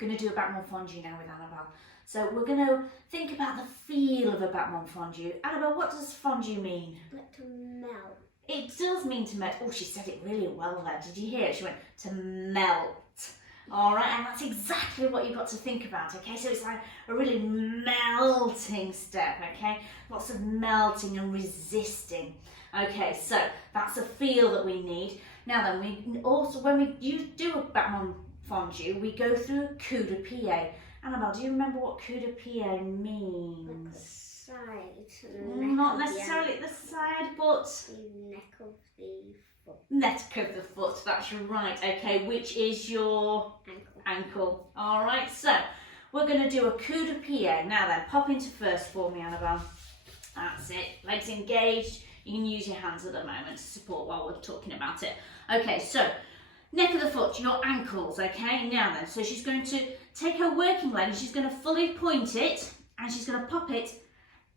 going to do a backmon fondue now with Annabelle. So we're going to think about the feel of a backmon fondue. Annabelle, what does fondue mean? Like to melt. It does mean to melt. Oh, she said it really well there. Did you hear it? She went to melt. All right, and that's exactly what you've got to think about, okay? So it's like a really melting step, okay? Lots of melting and resisting. Okay, so that's a feel that we need. Now then, we also, when we do a backmon fondue, we go through a coup de pied. Annabelle, do you remember what coup de pied means? Like the side. Not necessarily at the side, but The neck of the foot. neck of the foot, that's right, okay, which is your ankle. All right, so we're going to do a coup de pied. Now then, pop into first for me, Annabelle. That's it, legs engaged. You can use your hands at the moment to support while we're talking about it. Okay, so neck of the foot, your ankles, okay? Now then, so she's going to take her working leg and she's going to fully point it and she's going to pop it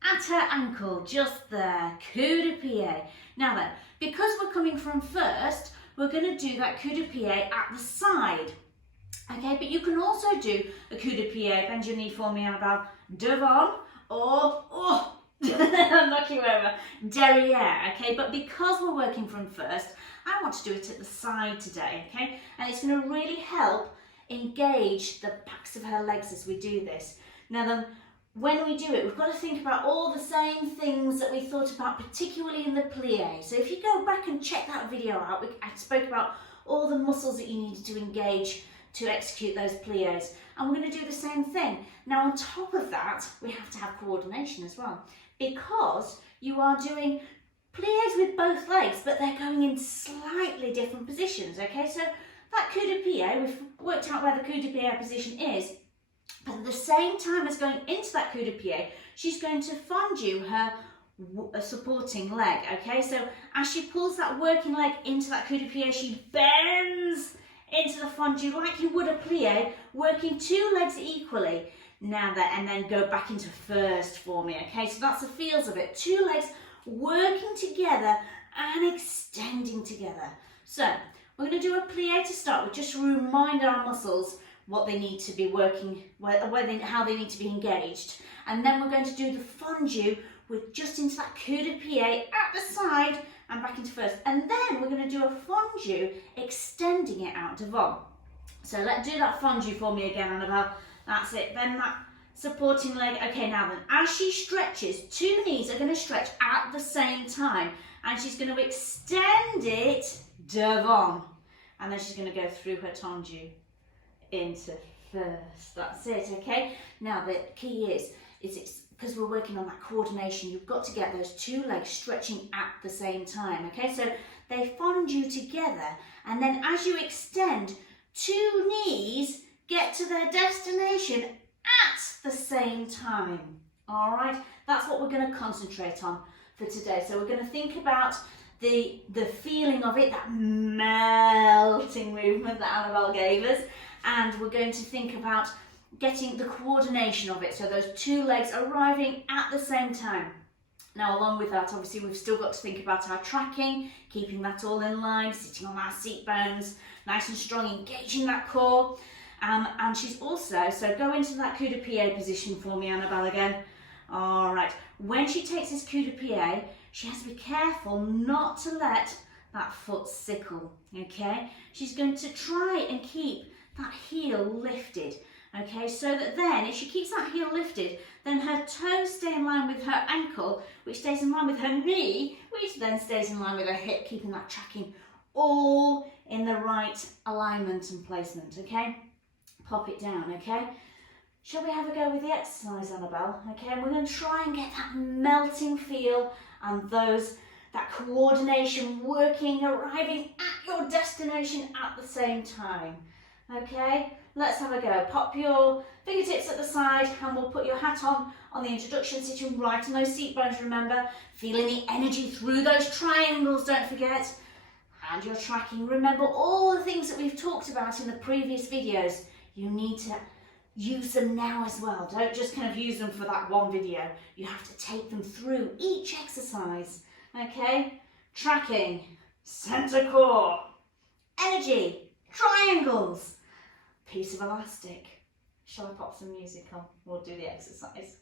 at her ankle, just there, coup de pied. Now then, because we're coming from first, we're going to do that coup de pied at the side. Okay, but you can also do a coup de pied, bend your knee for me, Annabelle, devant, or, knock you over, derrière, okay? But because we're working from first, I want to do it at the side today, okay? And it's going to really help engage the backs of her legs as we do this. Now then, when we do it, we've got to think about all the same things that we thought about, particularly in the plie. So if you go back and check that video out, I spoke about all the muscles that you needed to engage to execute those plies. And we're going to do the same thing. Now on top of that, we have to have coordination as well, because you are doing plies with both legs, but they're going in slightly different positions, okay? So that coup de pied, we've worked out where the coup de pied position is, but at the same time as going into that coup de pied, she's going to fondue her supporting leg, okay? So as she pulls that working leg into that coup de pied, she bends into the fondue like you would a plie, working two legs equally. Now that, and then go back into first for me, okay? So that's the feels of it. Two legs working together and extending together. So we're going to do a plie to start with, just to remind our muscles what they need to be working, how they need to be engaged. And then we're going to do the fondue with just into that coup de pied at the side and back into first. And then we're going to do a fondue extending it out devant. So let's do that fondue for me again, Annabelle. That's it, bend that supporting leg. Okay, now then, as she stretches, two knees are going to stretch at the same time, and she's going to extend it devant, and then she's going to go through her tendu into first. That's it, okay? Now the key is it's because we're working on that coordination, you've got to get those two legs stretching at the same time, okay? So they fondue together, and then as you extend, two knees get to their destination at the same time. All right, that's what we're going to concentrate on for today. So we're going to think about the feeling of it, that melting movement that Annabelle gave us, and we're going to think about getting the coordination of it, so those two legs arriving at the same time. Now along with that, obviously we've still got to think about our tracking, keeping that all in line, sitting on our seat bones, nice and strong, engaging that core. And she's also, so go into that coup de pied position for me, Annabelle, again. All right, when she takes this coup de pied, she has to be careful not to let that foot sickle, okay? She's going to try and keep that heel lifted, okay? So that then, if she keeps that heel lifted, then her toes stay in line with her ankle, which stays in line with her knee, which then stays in line with her hip, keeping that tracking all in the right alignment and placement, okay? Pop it down, okay? Shall we have a go with the exercise, Annabelle? Okay, and we're going to try and get that melting feel and that coordination working, arriving at your destination at the same time. Okay, let's have a go. Pop your fingertips at the side and we'll put your hat on the introduction, sitting right on those seat bones, remember. Feeling the energy through those triangles, don't forget. And your tracking. Remember all the things that we've talked about in the previous videos. You need to use them now as well. Don't just kind of use them for that one video. You have to take them through each exercise. Okay? Tracking, center core, energy, triangles, piece of elastic, Shall I pop some music on? We'll do the exercise.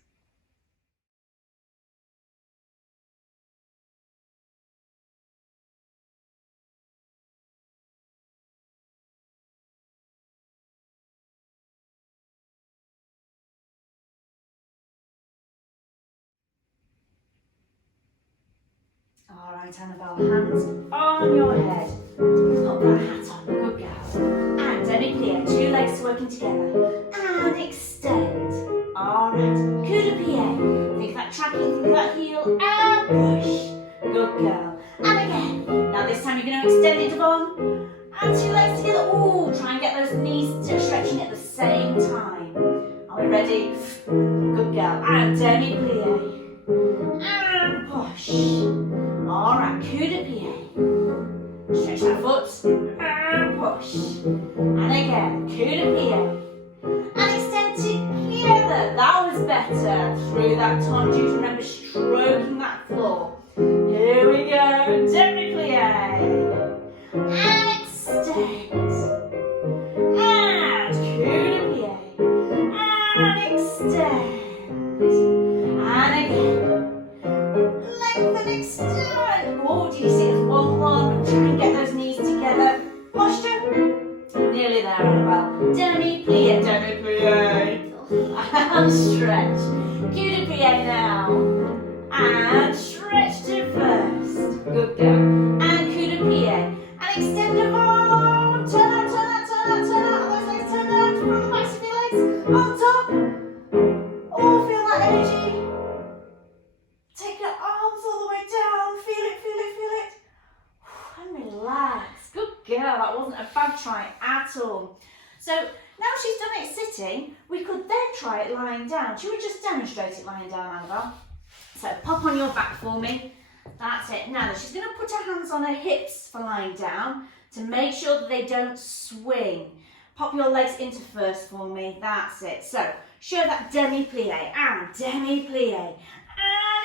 All right, Annabelle, hands on your head. Pop that hat on, good girl. And demi-plie, 2 legs working together. And extend. All right, coup de pied. Think that tracking, think that heel, and push. Good girl. And again. Now this time you're going to extend it, Devon. And 2 legs together. Ooh, try and get those knees stretching at the same time. Are we ready? Good girl. And demi-plie. And push. Alright, coup de pied. Stretch that foot and push. And again, coup de pied. And extend together. That was better. Through that tondue. Remember stroking that floor. Here we go. Demi-plie. And extend. And coup de pied. And extend. And again. Lengthen, extend. Oh, do you see it's one long? Try and get those knees together. Posture. Nearly there, Annabelle. Demi-plie, demi-plie. And stretch. Coup de pied now. And stretch to first. Good girl. And coup de pied. And extend the arm. Turn out, turn out, turn out, turn out. Those legs turn out. From the backs of your legs. On top. Oh, feel that energy. Take your arms all the way down. Feel it, feel it, feel it. And relax. Good girl. That wasn't a bad try at all. So now she's done it sitting, we could then try it lying down. Should we just demonstrate it lying down, Annabelle? So pop on your back for me. That's it. Now she's going to put her hands on her hips for lying down to make sure that they don't swing. Pop your legs into first for me. That's it. So show that demi-plie and demi-plie. And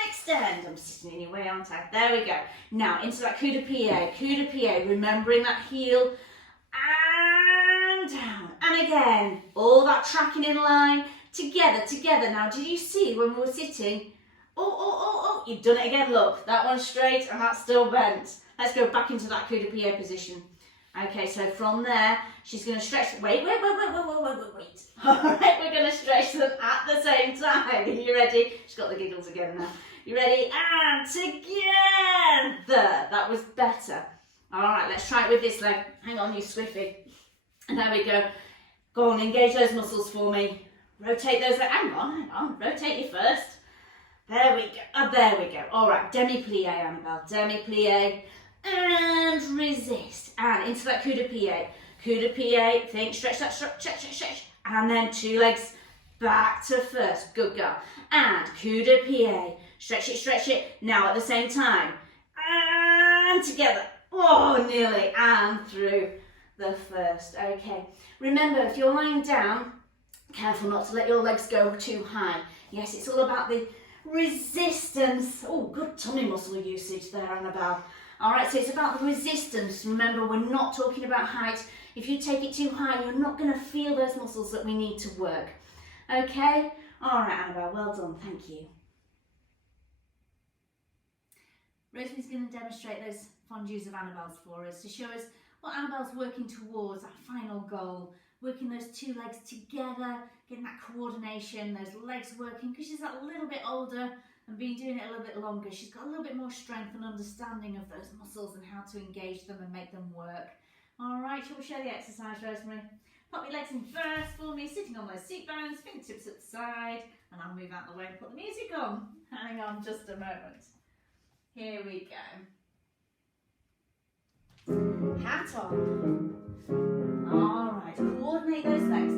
extend. I'm sitting in your way, aren't I? There we go. Now into that coup de pied, remembering that heel and down. And again, all that tracking in line, together. Now, did you see when we were sitting? Oh, you've done it again, look. That one's straight and that's still bent. Let's go back into that coup de pied position. Okay, so from there, she's going to stretch. Wait. All right, we're going to stretch them at the same time. Are you ready? She's got the giggles again now. You ready? And together. That was better. All right, let's try it with this leg. Hang on, you squiffy. And there we go. Go on, engage those muscles for me. Rotate those legs. Hang on. Rotate you first. There we go. There we go. All right, demi-plie, Annabelle. Demi-plie. And resist. And into that coup de pied. Coup de pied. Think, stretch that, stretch. And then 2 legs back to first. Good girl. And coup de pied. Stretch it. Now at the same time. And together. Oh, nearly. And through the first. Okay. Remember, if you're lying down, careful not to let your legs go too high. Yes, it's all about the resistance. Oh, good tummy muscle usage there, Annabelle. All right, so it's about the resistance. Remember, we're not talking about height. If you take it too high, you're not going to feel those muscles that we need to work. Okay? All right, Annabelle, well done. Thank you. Rosemary's going to demonstrate those fondues of Annabelle's for us to show us what Annabelle's working towards, that final goal. Working those 2 legs together, getting that coordination, those legs working, because she's a little bit older and been doing it a little bit longer. She's got a little bit more strength and understanding of those muscles and how to engage them and make them work. All right, shall we show the exercise, Rosemary? Pop your legs in first for me, sitting on those seat bones, fingertips at the side, and I'll move out the way and put the music on. Hang on just a moment. Here we go. Hat on. All right, coordinate those legs.